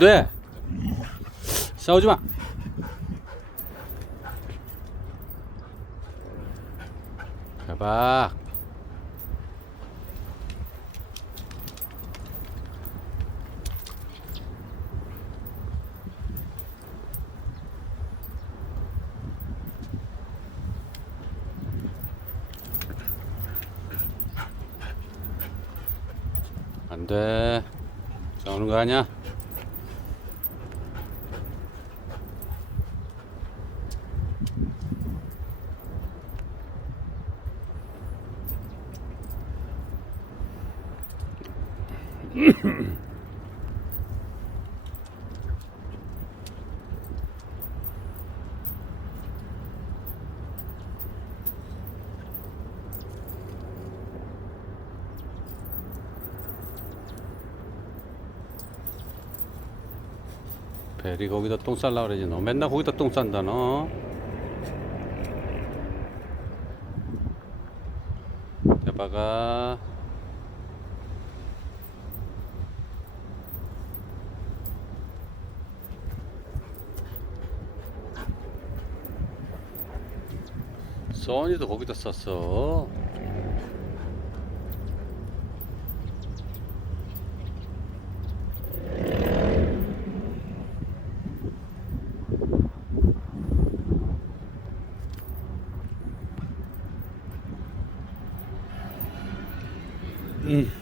돼. 싸우지 마. 대박. 안 돼. 싸우는 거 아니야? 베리 거기다 똥 쌀라 그러지. 너 맨날 거기다 똥 싼다 너. 대박아 써니도 거기다 쌌어. 음.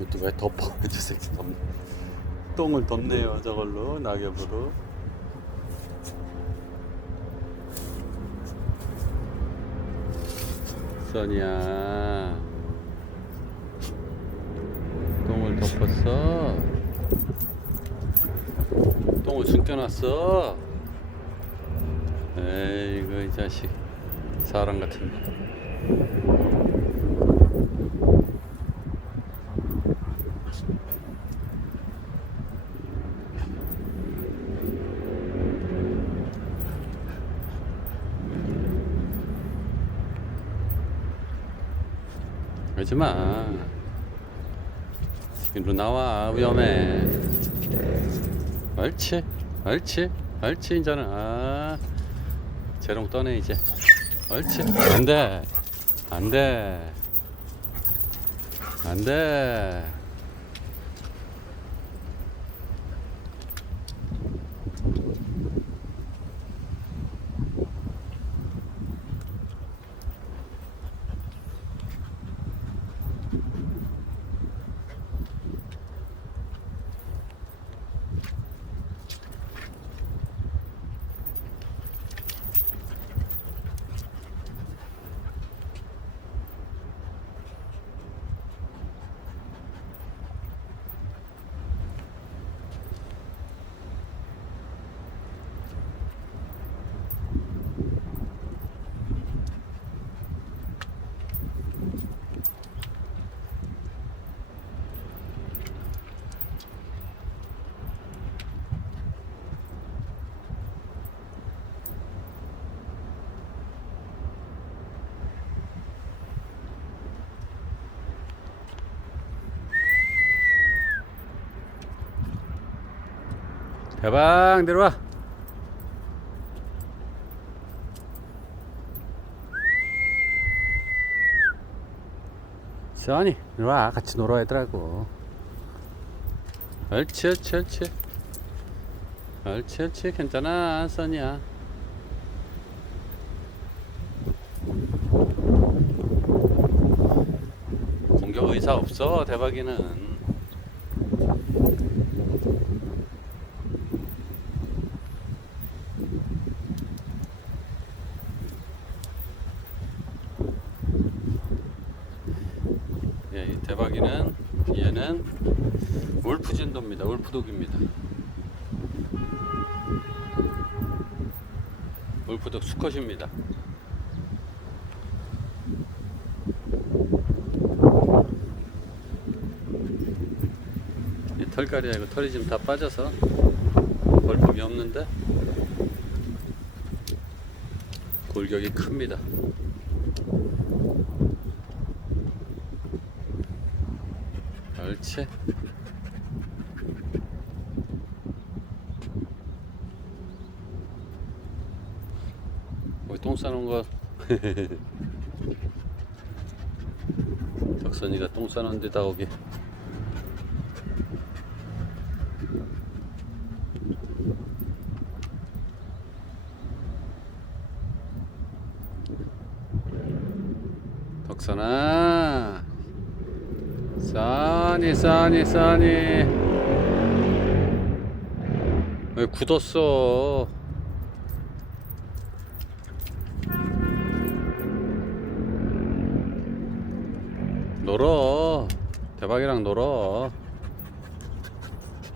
이것도 왜 덮어? 저 새끼 덮네 똥을 덮네요 저걸로 낙엽으로. 써니야. 똥을 덮었어? 똥을 숨겨놨어? 에이구 이 자식. 사람 같은 그러지 마. 이리로 나와 위험해. 옳지 옳지 옳지 이제는. 아 재롱 떠네 이제. 옳지. 안돼 안돼. 안돼 대박 내려와. 써니 내려와. 같이 놀아 애들하고. 옳지 옳지 옳지. 옳지 옳지. 괜찮아 써니야. 공격 의사 없어 대박이는 예, 이 대박이는 얘는 울프 진도입니다. 울프독입니다. 울프독 수컷입니다. 이 털갈이야 이거 털이 지금 다 빠져서 볼품이 없는데 골격이 큽니다. 옳지. 거기 똥 싸는 거. 덕선이가 똥 싸는 데다 거기. 덕선아. 싸니 싸니 싸니 왜 굳었어 놀어. 대박이랑 놀어.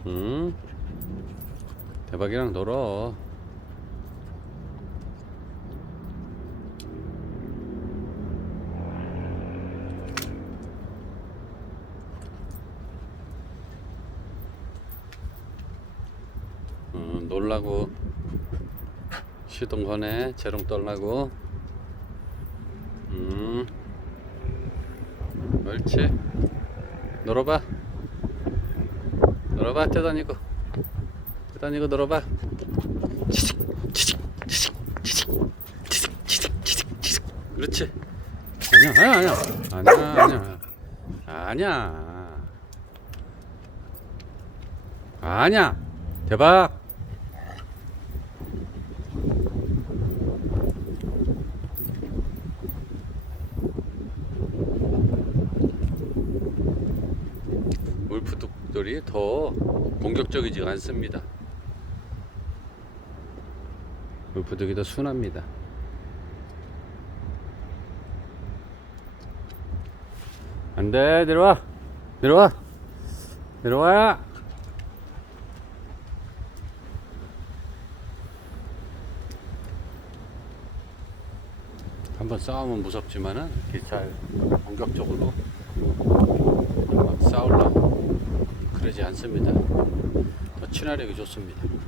응? 대박이랑 놀어. 음, 놀라고. 시동 거네 재롱 떨라고 음 옳지. 놀아봐. 놀아봐 떼다니고. 떼다니고 놀아봐. 치직 치직 치직 치직 치직 치직 치직 치직 그렇지. 아니야 아니야 아니야. 아니야 아니야. 아니야. 대박 울프독들이 더 공격적이지 않습니다. 울프독이 더 순합니다. 안 돼 내려와 내려와 내려와 한번 싸우면 무섭지만은 이렇게 잘 공격적으로 막 싸우려고 그러지 않습니다. 더 친화력이 좋습니다. 그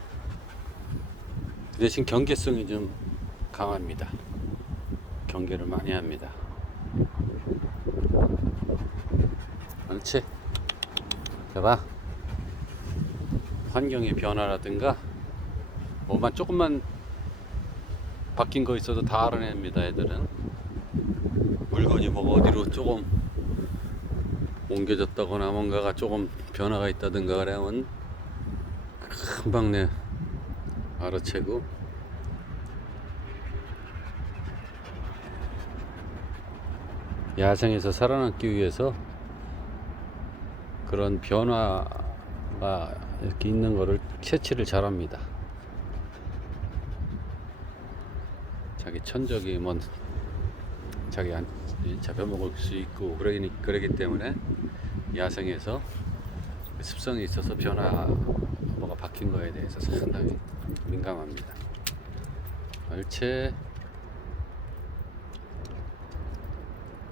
대신 경계성이 좀 강합니다. 경계를 많이 합니다. 그렇지. 봐봐. 환경의 변화라든가 뭐만 조금만 바뀐 거 있어도 다 알아냅니다. 애들은 물건이 뭐가 어디로 조금 옮겨졌다거나 뭔가가 조금 변화가 있다든가 그러면 금방 내 알아채고 야생에서 살아남기 위해서 그런 변화가 이렇게 있는 거를 캐치를 잘합니다. 자기 천적이 뭐 자기 안 잡혀먹을 수 있고 그러기, 그러기 때문에 야생에서 그 습성이 있어서 변화 뭐가 바뀐 거에 대해서 상당히 민감합니다. 옳지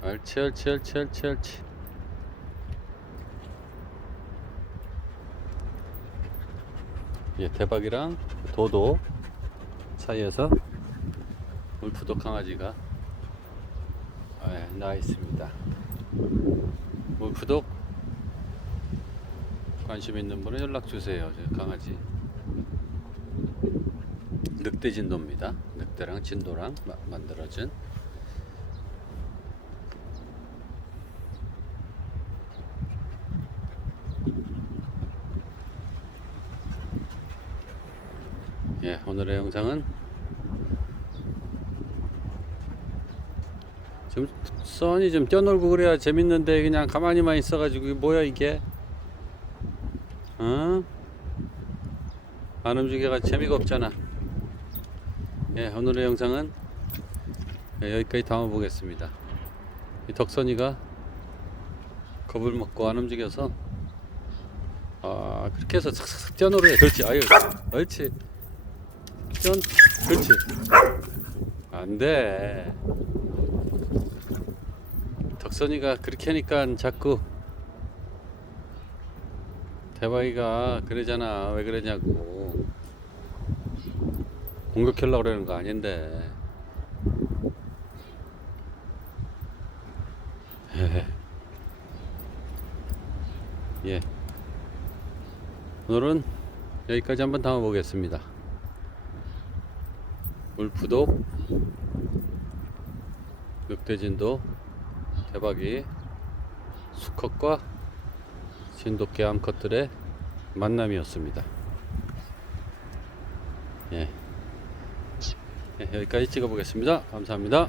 옳지 옳지 옳지 옳지 옳지 예, 대박이랑 도도 사이에서 울프도 강아지가 예, 나와 있습니다. 울프독 관심 있는 분은 연락 주세요. 저 강아지 늑대 진도입니다. 늑대랑 진도랑 마- 만들어진 예, 오늘의 영상은 좀 써니 좀 뛰어놀고 그래야 재밌는데 그냥 가만히만 있어가지고 뭐야 이게? 어? 안 움직여가 재미가 없잖아. 예 오늘의 영상은 예, 여기까지 담아보겠습니다. 이 덕선이가 겁을 먹고 안 움직여서 아 그렇게 해서 슥슥슥 뛰어놀아야 그렇지. 아유 옳지. 뛰어 그렇지. 안돼 덕선이가 그렇게 하니까 자꾸 대박이가 그러잖아 왜 그러냐고 공격하려고 그러는 거 아닌데 예. 오늘은 여기까지 한번 담아 보겠습니다. 울프도 늑대진도 대박이 수컷과 진돗개 암컷들의 만남이었습니다. 예. 예, 여기까지 찍어 보겠습니다. 감사합니다.